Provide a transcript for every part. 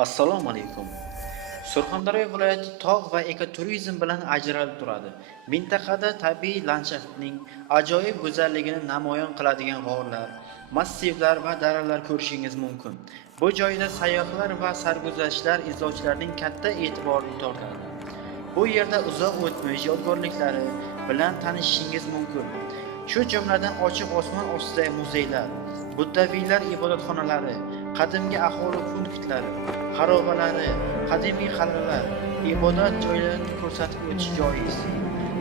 Assalomu alaykum. Surxondaryo viloyati tog' va ekoturizm bilan ajralib turadi. Mintaqada tabiiy landshaftning ajoyib go'zalligini namoyon qiladigan g'orlar, massivlar va daralar ko'rishingiz mumkin. Bu joyda sayyohlar va sarguzashtlar izlovchilarning katta e'tiborini tortadi. Bu yerda uzoq o'tmish yodgorliklari bilan tanishishingiz mumkin. Shu jumladan ochiq osmon ostidagi muzeylar, buddaviylar ibodatxonalari, qadimgi aholi punktlari, xarobalari, qadimiy qal'alar, ibodat joylarini ko'rsatib o'tish joiz.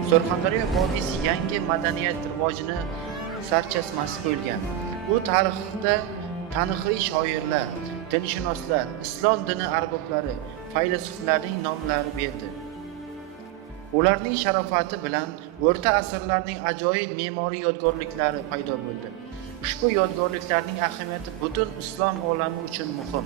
Surxondaryo vodiysi yangi madaniyat rivojini sarchashmasi bo'lgan. U tarixda taniqli shoirlar, dinshunoslar, islom dini arboblari, faylasuflarning nomlari berdi. Ularning sharofati bilan o'rta asrlarning ajoyib me'moriy yodgorliklari paydo bo'ldi. Ushbu yodgorliklarning ahamiyati butun islom olami uchun muhim.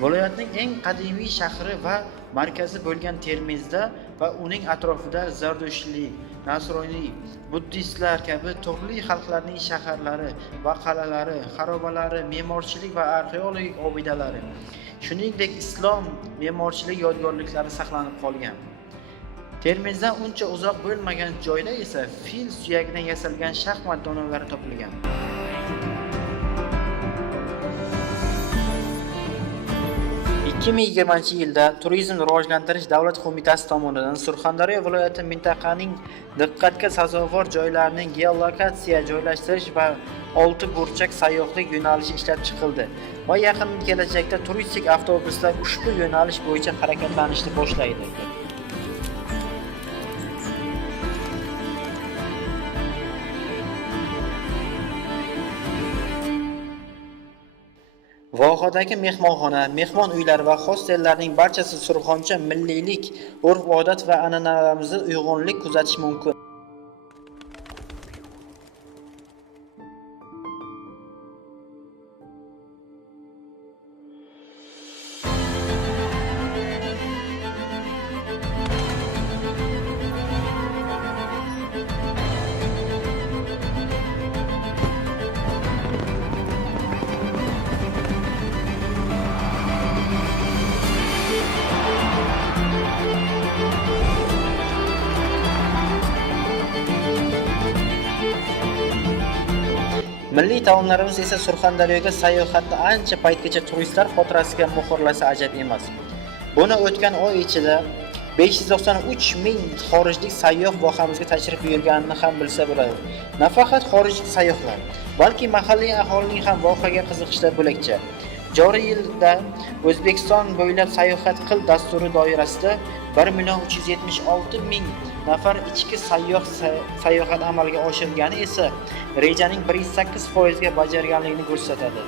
Viloyatning eng qadimiy shahri va markazi bo'lgan Termizda va uning atrofida Zardushtlik, Nasroniy, buddistlar kabi turli xalqlarning shaharlari va qal'alari, xarobalari, me'morchilik va arxeologik obidalari, shuningdek islom me'morchilik yodgorliklari saqlanib qolgan. Termizdan uncha uzoq bo'lmagan joyda esa fil suyagidan yasalgan shaxmat donalari topilgan. Yilda Turizmni rivojlantirish davlat qo'mitasi tomonidan Surxondaryo viloyati mintaqaning diqqatga sazovor joylarining geolokatsiya joylashtirish va olti burchak sayyohlik yo'nalishi ishlab chiqildi va yaqin kelajakda turistik avtobuslar ushbu yo'nalish bo'yicha harakatlanishni boshlaydi. Vohadagi mehmonxona, mehmon uylari va hostellarning barchasi surxoncha milliylik, urf-odat va an'analarimizga uyg'unlik kuzatish mumkin. Milliy taomlarimiz esa Surxondaryoga sayohatda ancha paytgacha turistlar xotirasiga muhrlasa ajab emas. Buni o'tgan oy ichida 593 ming xorijlik sayyoh vohamizga tashrif buyurganini ham bilsa bo'ladi. Nafaqat xorijlik sayyohlar, balki mahalliy aholining ham vohaga qiziqishlar bo'lakcha. Joriy yilda O'zbekiston bo'ylab sayohat qil dasturi doirasida 1,376,000 nafar ichki sayohat amalga oshirilgani esa rejaning 108% ga bajarganligini ko'rsatadi.